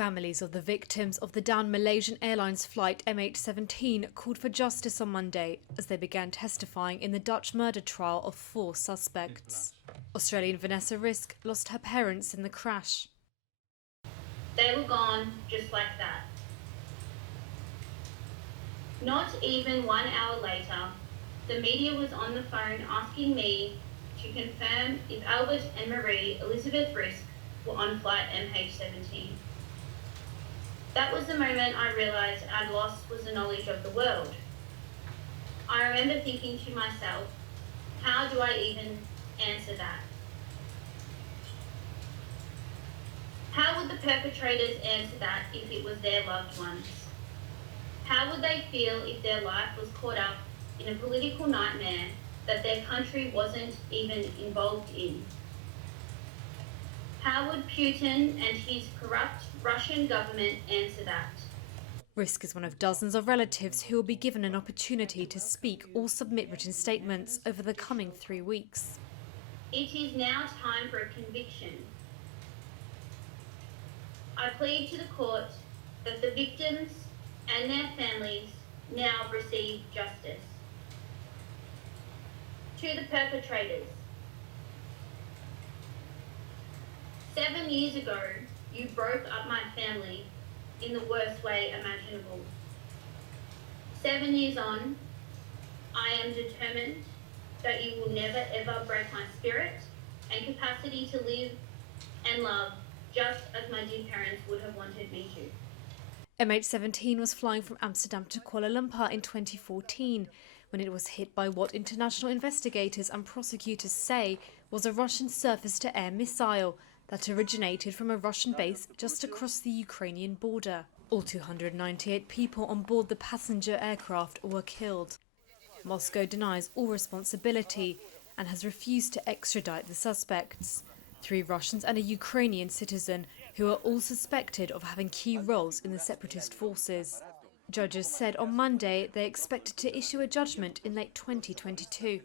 Families of the victims of the downed Malaysian Airlines flight MH17 called for justice on Monday as they began testifying in the Dutch murder trial of 4 suspects. Australian Vanessa Risk lost her parents in the crash. They were gone just like that. Not even 1 hour later, the media was on the phone asking me to confirm if Albert and Marie Elizabeth Risk were on flight MH17. That was the moment I realised I'd lost was the knowledge of the world. I remember thinking to myself, how do I even answer that? How would the perpetrators answer that if it was their loved ones? How would they feel if their life was caught up in a political nightmare that their country wasn't even involved in? How would Putin and his corrupt Russian government answer that? Risk is one of dozens of relatives who will be given an opportunity to speak or submit written statements over the coming 3 weeks. It is now time for a conviction. I plead to the court that the victims and their families now receive justice. To the perpetrators, 7 years ago, you broke up my family in the worst way imaginable. 7 years on, I am determined that you will never ever break my spirit and capacity to live and love just as my dear parents would have wanted me to. MH17 was flying from Amsterdam to Kuala Lumpur in 2014 when it was hit by what international investigators and prosecutors say was a Russian surface-to-air missile that originated from a Russian base just across the Ukrainian border. All 298 people on board the passenger aircraft were killed. Moscow denies all responsibility and has refused to extradite the suspects, 3 Russians and a Ukrainian citizen, who are all suspected of having key roles in the separatist forces. Judges said on Monday they expected to issue a judgment in late 2022.